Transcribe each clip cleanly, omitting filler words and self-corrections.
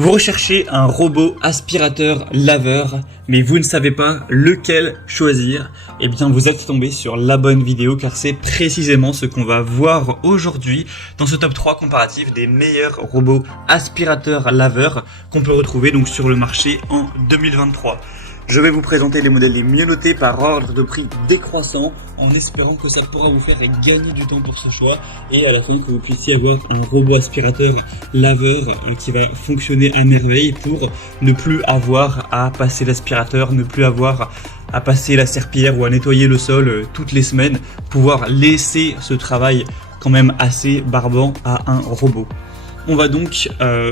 Vous recherchez un robot aspirateur laveur, mais vous ne savez pas lequel choisir. Eh bien, vous êtes tombé sur la bonne vidéo car c'est précisément ce qu'on va voir aujourd'hui dans ce top 3 comparatif des meilleurs robots aspirateurs laveurs qu'on peut retrouver donc sur le marché en 2023. Je vais vous présenter les modèles les mieux notés par ordre de prix décroissant en espérant que ça pourra vous faire gagner du temps pour ce choix et à la fin que vous puissiez avoir un robot aspirateur laveur qui va fonctionner à merveille pour ne plus avoir à passer l'aspirateur, ne plus avoir à passer la serpillière ou à nettoyer le sol toutes les semaines, pouvoir laisser ce travail quand même assez barbant à un robot. On va donc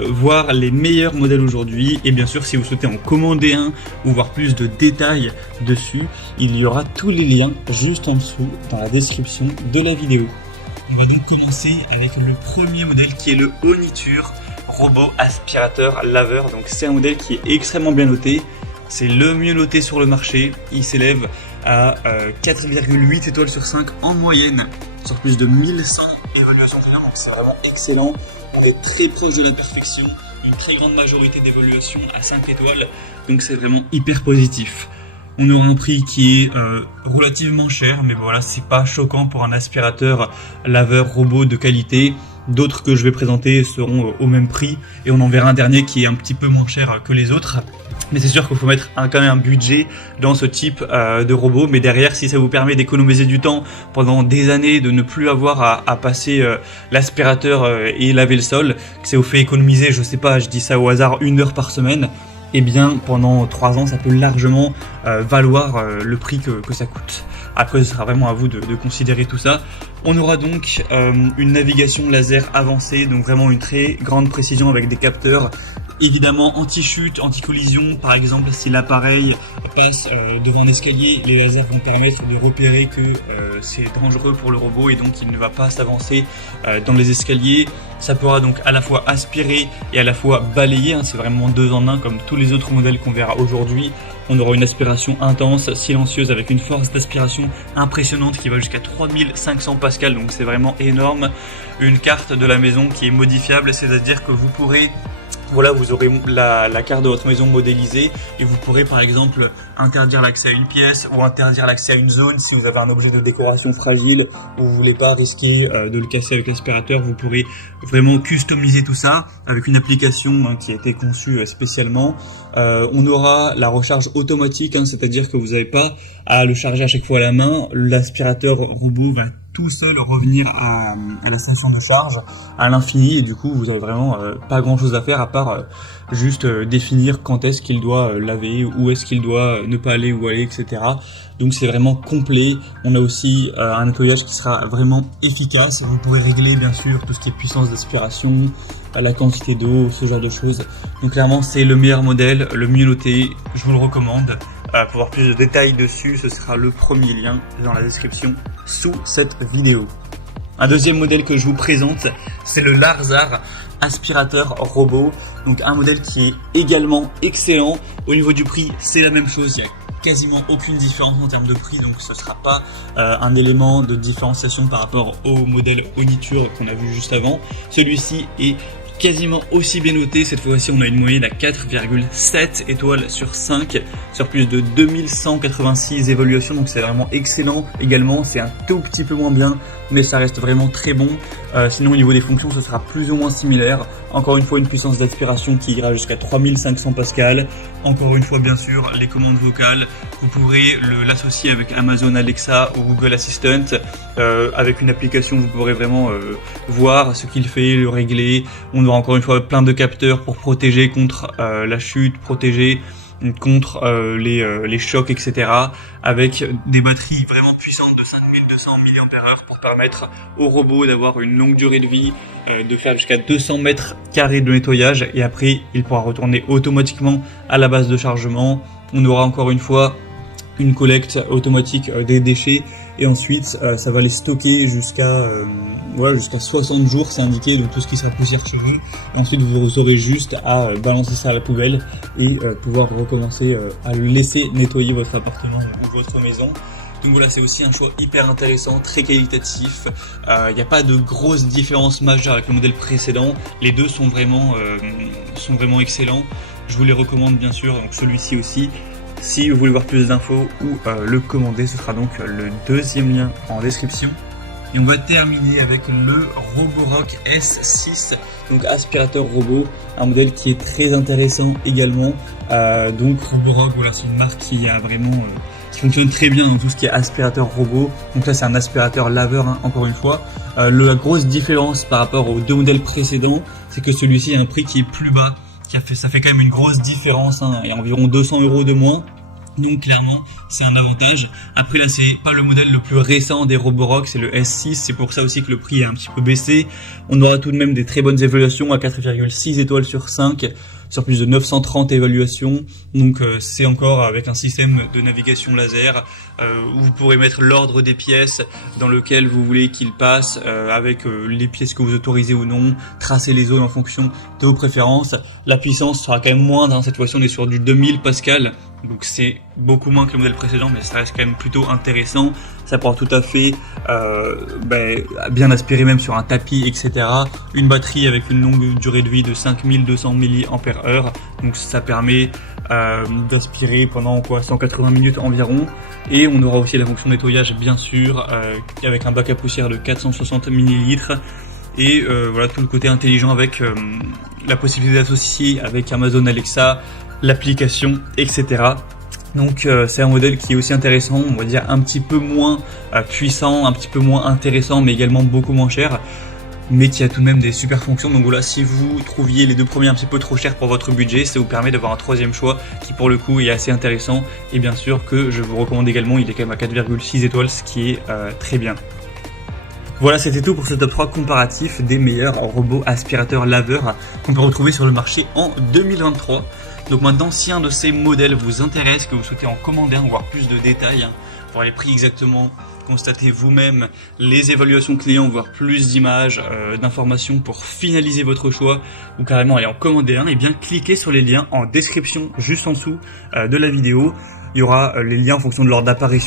voir les meilleurs modèles aujourd'hui et bien sûr si vous souhaitez en commander un ou voir plus de détails dessus, il y aura tous les liens juste en dessous dans la description de la vidéo. On va donc commencer avec le premier modèle qui est le Oniture robot aspirateur laveur. Donc c'est un modèle qui est extrêmement bien noté, c'est le mieux noté sur le marché, il s'élève à 4,8 étoiles sur 5 en moyenne sur plus de 1100 évaluations clients, donc c'est vraiment excellent. On est très proche de la perfection, une très grande majorité d'évaluations à 5 étoiles, donc c'est vraiment hyper positif. On aura un prix qui est relativement cher, mais voilà, c'est pas choquant pour un aspirateur laveur robot de qualité. D'autres que je vais présenter seront au même prix et on en verra un dernier qui est un petit peu moins cher que les autres. Mais c'est sûr qu'il faut mettre quand même un budget dans ce type de robot. Mais derrière, si ça vous permet d'économiser du temps pendant des années, de ne plus avoir à passer l'aspirateur et laver le sol, que ça vous fait économiser, je sais pas, je dis ça au hasard, 1 heure par semaine, eh bien pendant 3 ans, ça peut largement valoir le prix que ça coûte. Après, ce sera vraiment à vous de considérer tout ça. On aura donc une navigation laser avancée, donc vraiment une très grande précision avec des capteurs. Évidemment anti-chute, anti-collision, par exemple si l'appareil passe devant un escalier, les lasers vont permettre de repérer que c'est dangereux pour le robot et donc il ne va pas s'avancer dans les escaliers. Ça pourra donc à la fois aspirer et à la fois balayer, hein, c'est vraiment 2 en 1 comme tous les autres modèles qu'on verra aujourd'hui. On aura une aspiration intense, silencieuse avec une force d'aspiration impressionnante qui va jusqu'à 3500 pascal, donc c'est vraiment énorme. Une carte de la maison qui est modifiable, c'est-à-dire que vous pourrez voilà, vous aurez la carte de votre maison modélisée et vous pourrez par exemple interdire l'accès à une pièce ou interdire l'accès à une zone si vous avez un objet de décoration fragile ou vous voulez pas risquer de le casser avec l'aspirateur. Vous pourrez vraiment customiser tout ça avec une application qui a été conçue spécialement. On aura la recharge automatique, c'est-à-dire que vous n'avez pas à le charger à chaque fois à la main. L'aspirateur robot va tout seul revenir à la station de charge à l'infini et du coup vous avez vraiment pas grand chose à faire à part juste définir quand est-ce qu'il doit laver, où est-ce qu'il doit ne pas aller, où aller, etc. Donc c'est vraiment complet. On a aussi un nettoyage qui sera vraiment efficace. Vous pourrez régler bien sûr tout ce qui est puissance d'aspiration, la quantité d'eau, ce genre de choses. Donc clairement c'est le meilleur modèle, le mieux noté, je vous le recommande. Pour voir plus de détails dessus, ce sera le premier lien dans la description sous cette vidéo. Un deuxième modèle que je vous présente, c'est le Larzar aspirateur robot. Donc un modèle qui est également excellent. Au niveau du prix, c'est la même chose. Il n'y a quasiment aucune différence en termes de prix, donc ce ne sera pas un élément de différenciation par rapport au modèle Oniture qu'on a vu juste avant. Celui-ci est quasiment aussi bien noté, cette fois-ci on a une moyenne à 4,7 étoiles sur 5 sur plus de 2186 évaluations, donc c'est vraiment excellent. Également c'est un tout petit peu moins bien mais ça reste vraiment très bon. Sinon au niveau des fonctions ce sera plus ou moins similaire. Encore une fois une puissance d'aspiration qui ira jusqu'à 3500 pascal. Encore une fois bien sûr les commandes vocales, vous pourrez l'associer avec Amazon Alexa ou Google Assistant. Avec une application vous pourrez vraiment voir ce qu'il fait, le régler. On aura encore une fois plein de capteurs pour protéger contre la chute, protéger contre les chocs, etc. Avec des batteries vraiment puissantes de 5200 mAh pour permettre au robot d'avoir une longue durée de vie, de faire jusqu'à 200 mètres carrés de nettoyage et après il pourra retourner automatiquement à la base de chargement. On aura encore une fois une collecte automatique des déchets et ensuite ça va les stocker jusqu'à 60 jours, c'est indiqué, donc tout ce qui sera poussière de cheveux. Et ensuite vous aurez juste à balancer ça à la poubelle et pouvoir recommencer à laisser nettoyer votre appartement ou votre maison. Donc voilà, c'est aussi un choix hyper intéressant, très qualitatif. Il n'y a pas de grosse différence majeure avec le modèle précédent. Les deux sont vraiment excellents. Je vous les recommande bien sûr, donc celui-ci aussi. Si vous voulez voir plus d'infos ou le commander, ce sera donc le deuxième lien en description. Et on va terminer avec le Roborock S6, donc aspirateur robot, un modèle qui est très intéressant également. Donc Roborock, voilà, c'est une marque qui a vraiment qui fonctionne très bien dans tout ce qui est aspirateur robot. Donc là c'est un aspirateur laveur, hein, encore une fois. La grosse différence par rapport aux deux modèles précédents, c'est que celui-ci a un prix qui est plus bas. Ça fait quand même une grosse différence, hein, il y a environ 200 € de moins. Donc clairement, c'est un avantage. Après là, c'est pas le modèle le plus récent des Roborock, c'est le S6. C'est pour ça aussi que le prix est un petit peu baissé. On aura tout de même des très bonnes évaluations à 4,6 étoiles sur 5, sur plus de 930 évaluations. Donc c'est encore avec un système de navigation laser où vous pourrez mettre l'ordre des pièces dans lequel vous voulez qu'il passe, avec les pièces que vous autorisez ou non, tracer les zones en fonction de vos préférences. La puissance sera quand même moindre, hein. Cette fois-ci on est sur du 2000 Pascal. Donc c'est beaucoup moins que le modèle précédent, mais ça reste quand même plutôt intéressant. Ça pourra tout à fait bien aspirer même sur un tapis, etc. Une batterie avec une longue durée de vie de 5200 mAh. Donc ça permet d'aspirer pendant 180 minutes environ. Et on aura aussi la fonction nettoyage bien sûr, avec un bac à poussière de 460 ml. Et voilà, tout le côté intelligent avec la possibilité d'associer avec Amazon Alexa, l'application, etc. Donc c'est un modèle qui est aussi intéressant, on va dire un petit peu moins puissant, un petit peu moins intéressant, mais également beaucoup moins cher, mais qui a tout de même des super fonctions. Donc voilà, si vous trouviez les deux premiers un petit peu trop chers pour votre budget, ça vous permet d'avoir un troisième choix qui pour le coup est assez intéressant, et bien sûr que je vous recommande également. Il est quand même à 4,6 étoiles, ce qui est très bien. Voilà, c'était tout pour ce top 3 comparatif des meilleurs robots aspirateurs laveurs qu'on peut retrouver sur le marché en 2023. Donc maintenant, si un de ces modèles vous intéresse, que vous souhaitez en commander un, voir plus de détails, hein, voir les prix exactement, constater vous-même les évaluations clients, voir plus d'images, d'informations pour finaliser votre choix, ou carrément aller en commander un, et bien cliquez sur les liens en description juste en dessous de la vidéo. Il y aura les liens en fonction de l'ordre d'apparition